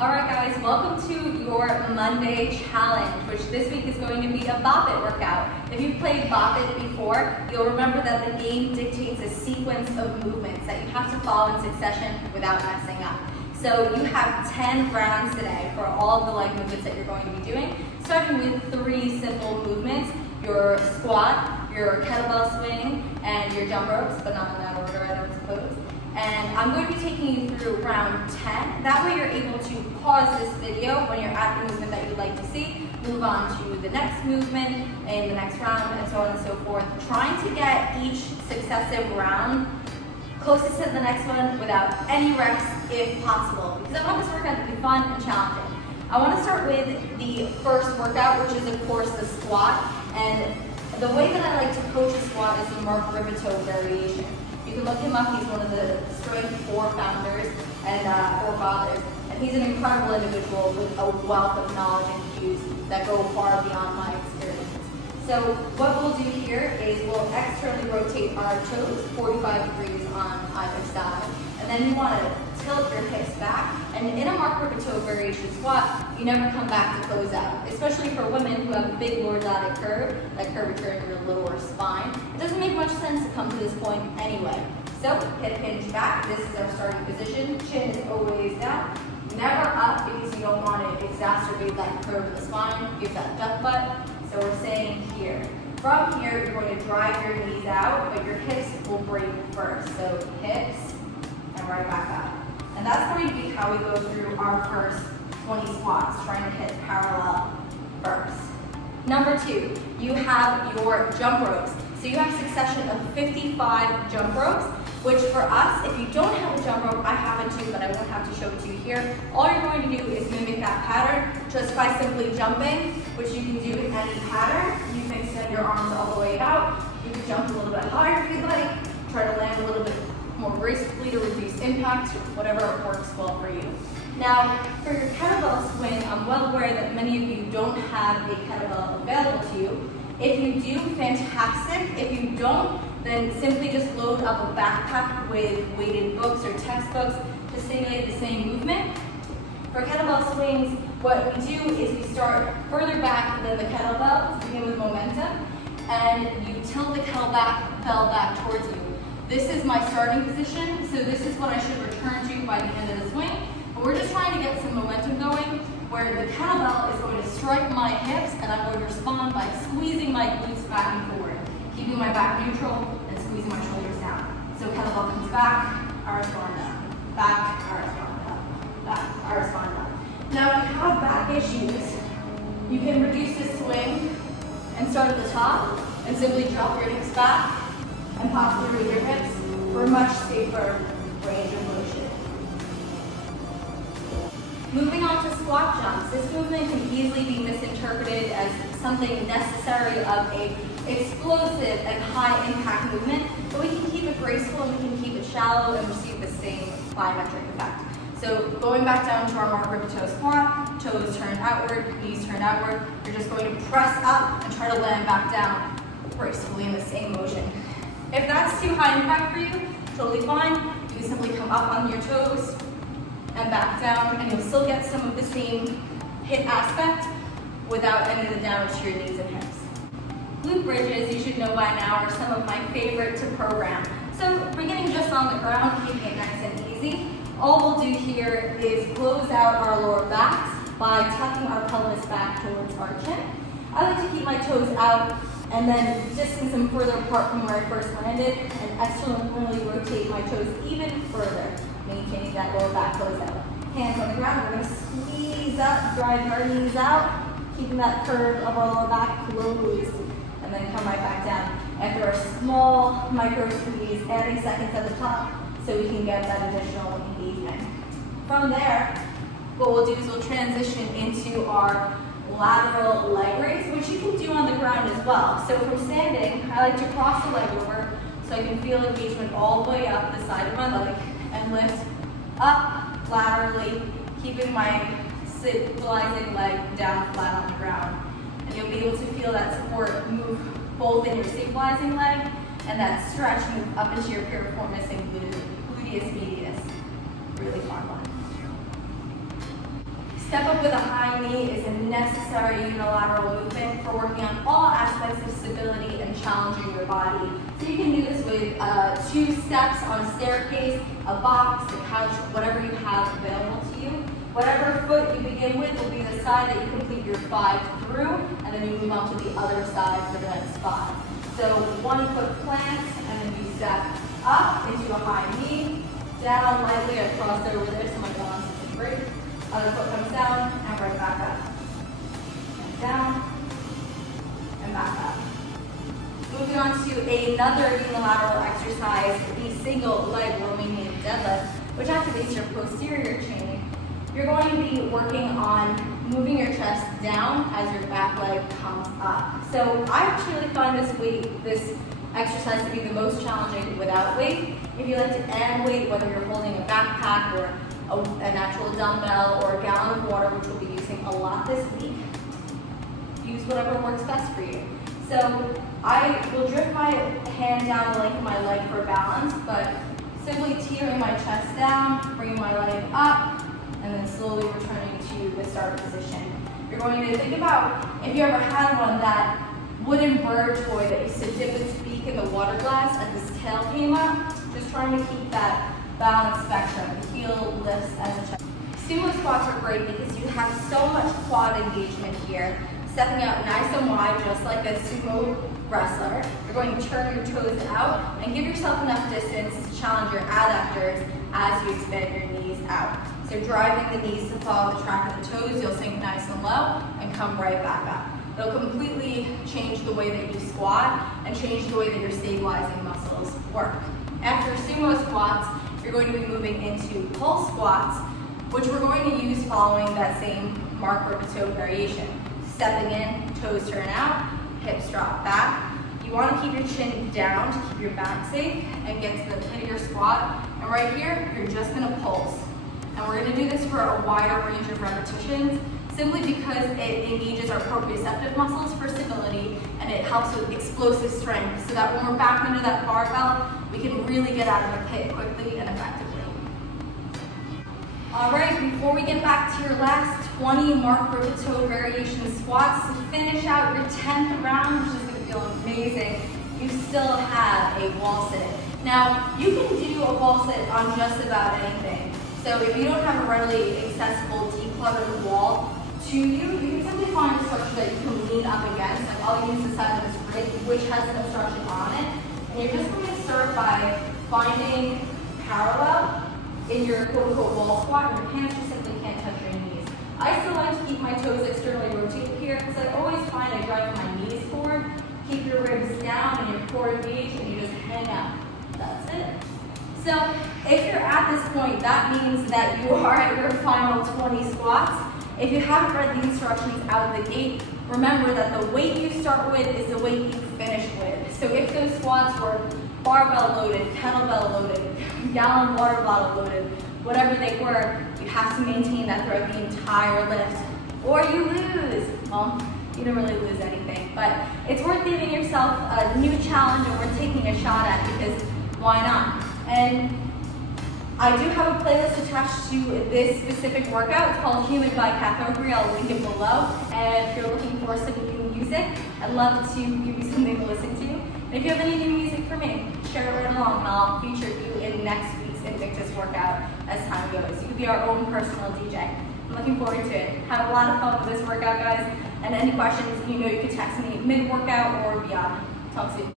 Alright guys, welcome to your Monday challenge, which this week is going to be a BOP IT workout. If you've played BOP IT before, you'll remember that the game dictates a sequence of movements that you have to follow in succession without messing up. So you have 10 rounds today for all of the leg movements that you're going to be doing, starting with 3 simple movements: your squat, your kettlebell swing, and your jump ropes, but not in that order, I don't suppose. And I'm going to be taking you through round 10. That way you're able to pause this video when you're at the movement that you'd like to see, move on to the next movement in the next round, and so on and so forth, trying to get each successive round closest to the next one without any reps if possible, because I want this workout to be fun and challenging. I want to start with the first workout, which is of course the squat, and the way that I like to coach a squat is the Mark Ribito variation. You can look him up. He's one of the Strength 4 founders and forefathers, and he's an incredible individual with a wealth of knowledge and cues that go far beyond my experience. So what we'll do here is we'll externally rotate our toes 45 degrees on either side, and then you want to tilt your hips back. And in a Mark Ribito variation squat, you never come back to close out, especially for women who have a big lordotic curve, like curvature in your lower spine. It doesn't make much sense to come to this point anyway. So hip hinge back. This is our starting position. Chin is always down, never up, because you don't want to exacerbate that curve of the spine, give that duck butt. So we're saying here. From here, you're going to drive your knees out, but your hips will break first. So hips and right back up. And that's going to be how we go through our first 20 squats, trying to hit parallel first. Number 2, you have your jump ropes. So you have a succession of 55 jump ropes, which for us, if you don't have a jump rope, I have it too, but I won't have to show it to you here. All you're going to do is mimic that pattern just by simply jumping, which you can do in any pattern. You can extend your arms all the way out. You can jump a little bit higher if you'd like. Try to land a little bit more gracefully to reduce impact, whatever works well for you. Now, for your kettlebell swing, I'm well aware that many of you don't have a kettlebell available to you. If you do, fantastic. If you don't, then simply just load up a backpack with weighted books or textbooks to simulate the same movement. For kettlebell swings, what we do is we start further back than the kettlebell to begin with momentum, and you tilt the kettlebell back towards you. This is my starting position, so this is what I should return to by the end of the swing. But we're just trying to get some momentum going, where the kettlebell is going to strike my hips, and I'm going to respond by squeezing my glutes back and forward, keeping my back neutral and squeezing my shoulders down. So kettlebell comes back, I respond up, back, I respond up, back, I respond up. Now if you have back issues, you can reduce the swing and start at the top and simply drop your hips back and pop through with your hips for a much safer range of motion. Moving on to squat jumps. This movement can easily be misinterpreted as something necessary of a explosive and high impact movement, but we can keep it graceful and we can keep it shallow and receive the same plyometric effect. So going back down to our Mark Ribito squat, toes turned outward, knees turned outward, you're just going to press up and try to land back down gracefully in the same motion. If that's too high impact for you, totally fine. You can simply come up on your toes and back down, and you'll still get some of the same hit aspect without any of the damage to your knees and hips. Glute bridges, you should know by now, are some of my favorite to program. So beginning just on the ground, keeping it nice and easy, all we'll do here is close out our lower backs by tucking our pelvis back towards our chin. I like to keep my toes out and then distance them further apart from where I first landed, and externally rotate my toes even further, maintaining that lower back close out. Hands on the ground, we're going to squeeze up, drive our knees out, keeping that curve of our lower back closed, and then come right back down. After a small micro squeeze, adding seconds at the top so we can get that additional engagement. From there, what we'll do is we'll transition into our lateral leg raise, which you can do on the ground as well. So from standing, I like to cross the leg over so I can feel engagement all the way up the side of my leg and lift up laterally, keeping my stabilizing leg down flat on the ground. And you'll be able to feel that support move both in your stabilizing leg and that stretch move up into your piriformis and gluteus medius. Really fun one. Step up with a high knee is a necessary unilateral movement for working on all aspects of stability and challenging your body. So you can do this with 2 steps on a staircase, a box, a couch, whatever you have available to you. Whatever foot you begin with will be the side that you complete your 5 through, and then you move on to the other side for the next 5. So 1 foot plants, and then you step up into a high knee, down lightly, I crossed over there so my balance isn't great. Other foot comes down, and right back up. And down, and back up. Moving on to another unilateral exercise, the single leg Romanian deadlift, which activates your posterior chain. You're going to be working on moving your chest down as your back leg comes up. So I actually find this exercise to be the most challenging without weight. If you like to add weight, whether you're holding a backpack or an actual dumbbell or a gallon of water, which we'll be using a lot this week, use whatever works best for you. So I will drift my hand down the length of my leg for balance, but simply teetering my chest down, bringing my leg up, and then slowly returning to the start position. You're going to think about, if you ever had one, that wooden bird toy that used to dip its beak in the water glass as its tail came up, just trying to keep that balanced spectrum. The heel lifts as a chest. Sumo squats are great because you have so much quad engagement here. Stepping out nice and wide, just like a sumo wrestler. You're going to turn your toes out and give yourself enough distance to challenge your adductors as you expand your knees out. So driving the knees to follow the track of the toes, you'll sink nice and low and come right back up. It'll completely change the way that you squat and change the way that your stabilizing muscles work. After sumo squats, you're going to be moving into pulse squats, which we're going to use following that same mark over toe variation. Stepping in, toes turn out, hips drop back. You want to keep your chin down to keep your back safe and get to the pit of your squat. And right here, you're just going to pulse. And we're going to do this for a wider range of repetitions, simply because it engages our proprioceptive muscles for stability, and it helps with explosive strength, so that when we're back under that barbell, we can really get out of the pit quickly and effectively. All right, before we get back to your last 20 mark over toe variation squats, to finish out your 10th round, which is going to feel amazing, you still have a wall sit. Now, you can do a wall sit on just about anything. So if you don't have a readily accessible decluttered wall to you, you can simply find a structure that you can lean up against. Like I'll use the side of this rig, which has an obstruction on it. And you're just going to start by finding parallel in your quote-unquote wall squat, and your hands just simply can't touch your knees. I still like to keep my toes externally rotated here, because I always find I drive my knees forward, keep your ribs down and your core engaged, and you just hang out. That's it. So if you're at this point, that means that you are at your final 20 squats. If you haven't read the instructions out of the gate, remember that the weight you start with is the weight you finish with. So if those squats were barbell loaded, kettlebell loaded, gallon water bottle loaded, whatever they were, you have to maintain that throughout the entire lift. Or you lose. Well, you don't really lose anything, but it's worth giving yourself a new challenge and worth taking a shot at, because why not? And I do have a playlist attached to this specific workout. It's called Human by Cathogry. I'll link it below. And if you're looking for some new music, I'd love to give you something to listen to. And if you have any new music for me, share it right along, and I'll feature you in next week's Invictus workout as time goes. You can be our own personal DJ. I'm looking forward to it. Have a lot of fun with this workout, guys. And any questions, you can text me mid-workout or beyond. Talk soon.